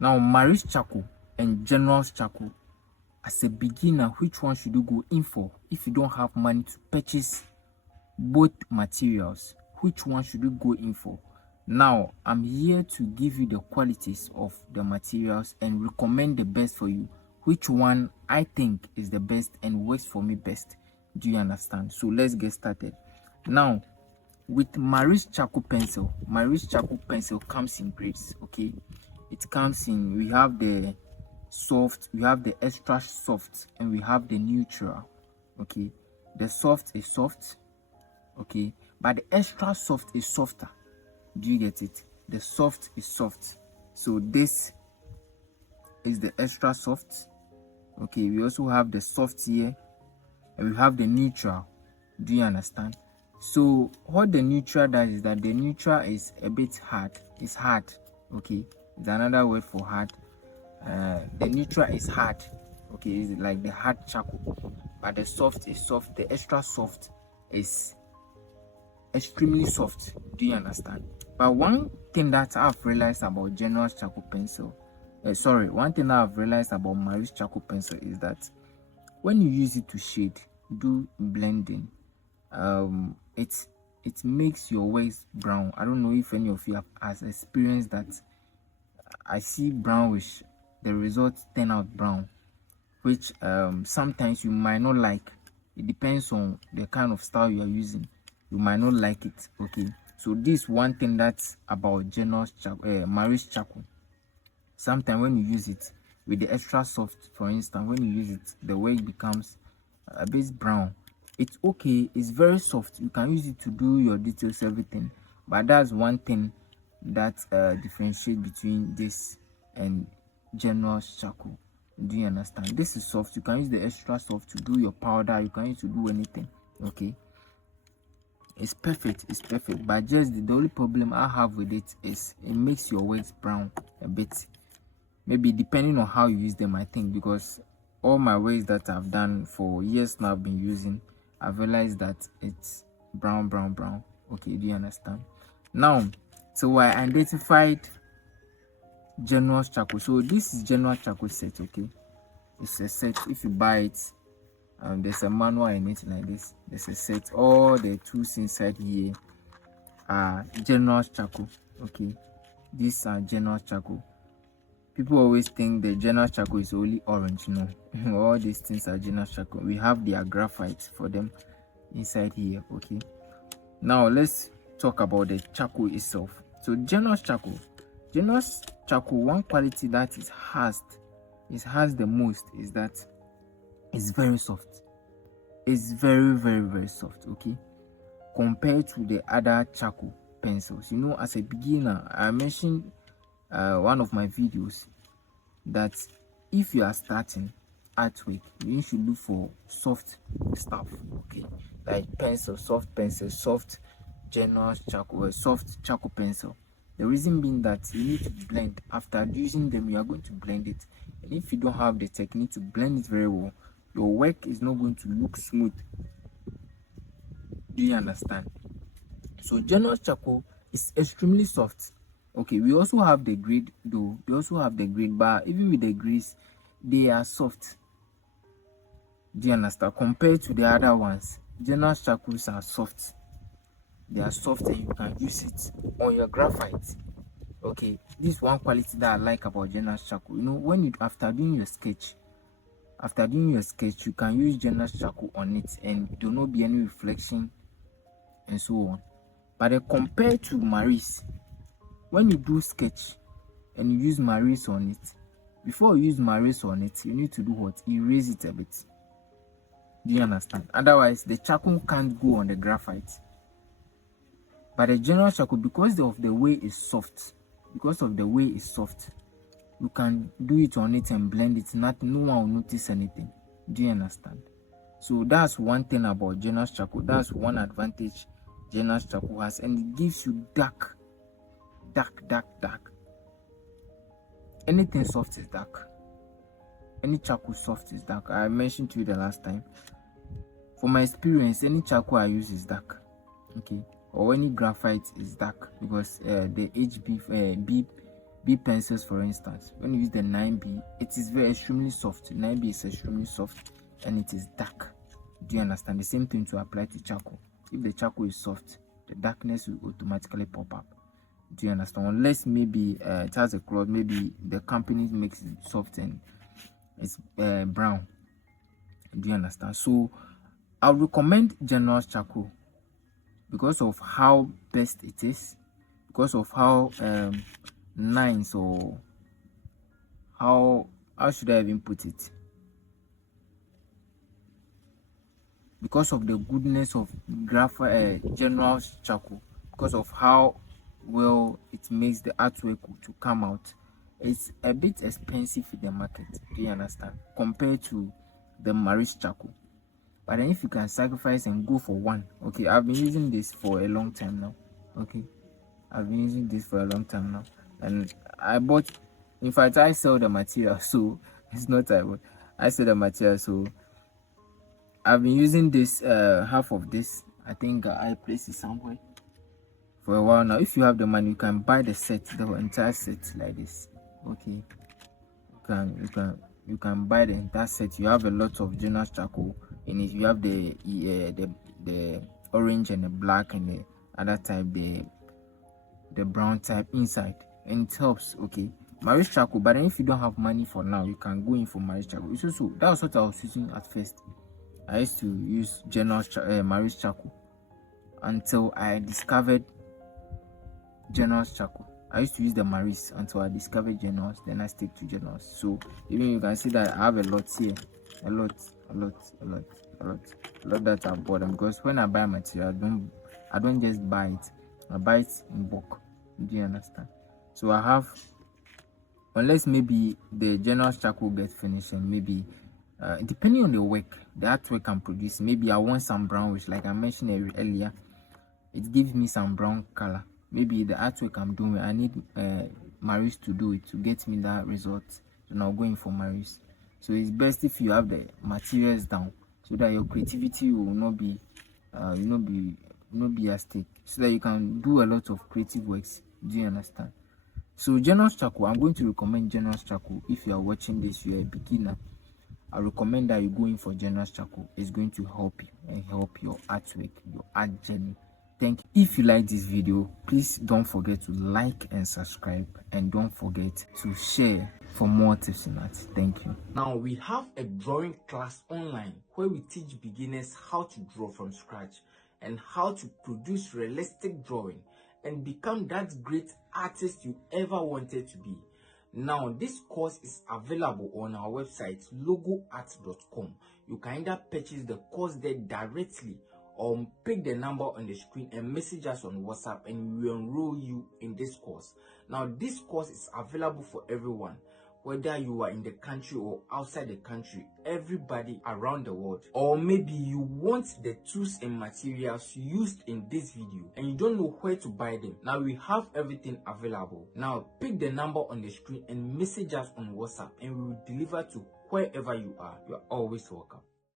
Now, Maris charcoal and General's charcoal. As a beginner, which one should you go in for? If you don't have money to purchase both materials, which one should you go in for? Now, I'm here to give you the qualities of the materials and recommend the best for you. Which one I think is the best and works for me best. Do you understand? So let's get started. Now, with Maris charcoal pencil comes in grades. Okay, it comes in, we have the soft, we have the extra soft, and we have the neutral. Okay, the soft is soft, okay, but the extra soft is softer. Do you get it? The soft is soft. So this is the extra soft. Okay, we also have the soft here, and we have the neutral. Do you understand? So what the neutral does is that the neutral is a bit hard. It's hard. Okay, it's another word for hard. The neutral is hard. Okay, it's like the hard charcoal, but the soft is soft. The extra soft is extremely soft. Do you understand? But one thing that I've realized about General's charcoal pencil, one thing that I've realized about Maris charcoal pencil is that when you use it to shade, do blending, it makes your works brown. I don't know if any of you has experienced that. I see brownish, the results turn out brown, which sometimes you might not like. It depends on the kind of style you are using. You might not like it. Okay, so this one thing that's about Maris charcoal. Sometimes when you use it with the extra soft, for instance, when you use it, the way it becomes a bit brown. It's okay, it's very soft. You can use it to do your details, everything. But that's one thing that differentiates between this and General's charcoal. Do you understand? This is soft. You can use the extra soft to do your powder. You can use it to do anything. Okay, it's perfect. It's perfect. But just the only problem I have with it is it makes your works brown a bit. Maybe depending on how you use them, I think, because all my ways that I've done for years now, I've been using, I've realized that it's brown. Okay, do you understand? Now, so I identified General's charcoal. So this is General charcoal set. Okay, it's a set. If you buy it, there's a manual in it like this. There's a set. All the tools inside here are General's charcoal. Okay, these are General's charcoal. People always think the General charcoal is only orange. No, all these things are General charcoal. We have their graphite for them inside here. Okay, now let's talk about the charcoal itself. So General's charcoal, one quality that it has the most is that it's very soft. It's very soft. Okay, compared to the other charcoal pencils. You know, as a beginner, I mentioned one of my videos that if you are starting artwork, you should look for soft stuff. Okay, like soft pencil, soft General charcoal, soft charcoal pencil. The reason being that you need to blend. After using them, you are going to blend it, and if you don't have the technique to blend it very well, your work is not going to look smooth. Do you understand? So General charcoal is extremely soft. Okay, we also have the grade though. They also have the grade, but even with the grades, they are soft. Do you understand? Compared to the other ones, General charcoals are soft. They are soft and you can use it on your graphite. Okay, this is one quality that I like about General charcoal. You know, when you after doing your sketch, you can use General charcoal on it and there will not be any reflection and so on. But compared to Maris, when you do sketch and you use Maris on it, before you use Maris on it, you need to do what? Erase it a bit. Do you understand? Otherwise, the charcoal can't go on the graphite. But the General charcoal, because of the way it's soft, you can do it on it and blend it. No one will notice anything. Do you understand? So that's one thing about General charcoal. That's one advantage General charcoal has, and it gives you dark. Anything soft is dark. Any charcoal soft is dark. I mentioned to you the last time. For my experience, any charcoal I use is dark. Okay, or any graphite is dark because the HB B pencils, for instance, when you use the 9B, it is very extremely soft. 9B is extremely soft and it is dark. Do you understand? The same thing to apply to charcoal. If the charcoal is soft, the darkness will automatically pop up. Do you understand? Unless maybe it has a cloth, maybe the company makes it soft and it's brown. Do you understand? So I would recommend General's charcoal because of how best it is, because of how nice, or how should I even put it, because of the goodness of General's charcoal, because of how well it makes the artwork to come out. It's a bit expensive in the market, do you understand, compared to the Maris charcoal. But then if you can sacrifice and go for one, okay, I've been using this for a long time now. Okay, I've been using this for a long time now, and I bought, in fact I sell the material, so it's not I sell the material. So I've been using this half of this. I think I placed it somewhere for a while now. If you have the money, you can buy the set, the entire set like this. Okay, you can buy the entire set. You have a lot of General's charcoal in it. You have the orange and the black and the other type, the brown type inside, and it helps. Okay, Maris charcoal. But then if you don't have money for now, you can go in for Maris charcoal. It's also, that was what I was using at first. I used to use Maris charcoal until I discovered General's charcoal. I used to use the Maris until I discovered General's, then I stick to General's. So even you can see that I have a lot here, a lot that I bought them, because when I buy material, I don't just buy it, I buy it in bulk. Do you understand? So I have, unless maybe the General's charcoal gets finished, and maybe depending on the work, the artwork can produce, maybe I want some brown, which like I mentioned earlier, it gives me some brown color. Maybe the artwork I'm doing, I need Maris to do it to get me that result. So now going for Maris. So it's best if you have the materials down, so that your creativity will not be at stake, so that you can do a lot of creative works. Do you understand? So General's charcoal, I'm going to recommend General's charcoal. If you are watching this, you're a beginner, I recommend that you go in for General's charcoal. It's going to help you and help your artwork, your art journey. Thank you. If you like this video, please don't forget to like and subscribe, and don't forget to share for more tips on that. Thank you. Now we have a drawing class online where we teach beginners how to draw from scratch and how to produce realistic drawing and become that great artist you ever wanted to be. Now this course is available on our website logoart.com. You can either purchase the course there directly, or pick the number on the screen and message us on WhatsApp, and we will enroll you in this course. Now this course is available for everyone, whether you are in the country or outside the country, everybody around the world. Or maybe you want the tools and materials used in this video and you don't know where to buy them. Now we have everything available. Now pick the number on the screen and message us on WhatsApp, and we will deliver to wherever you are. You are always welcome.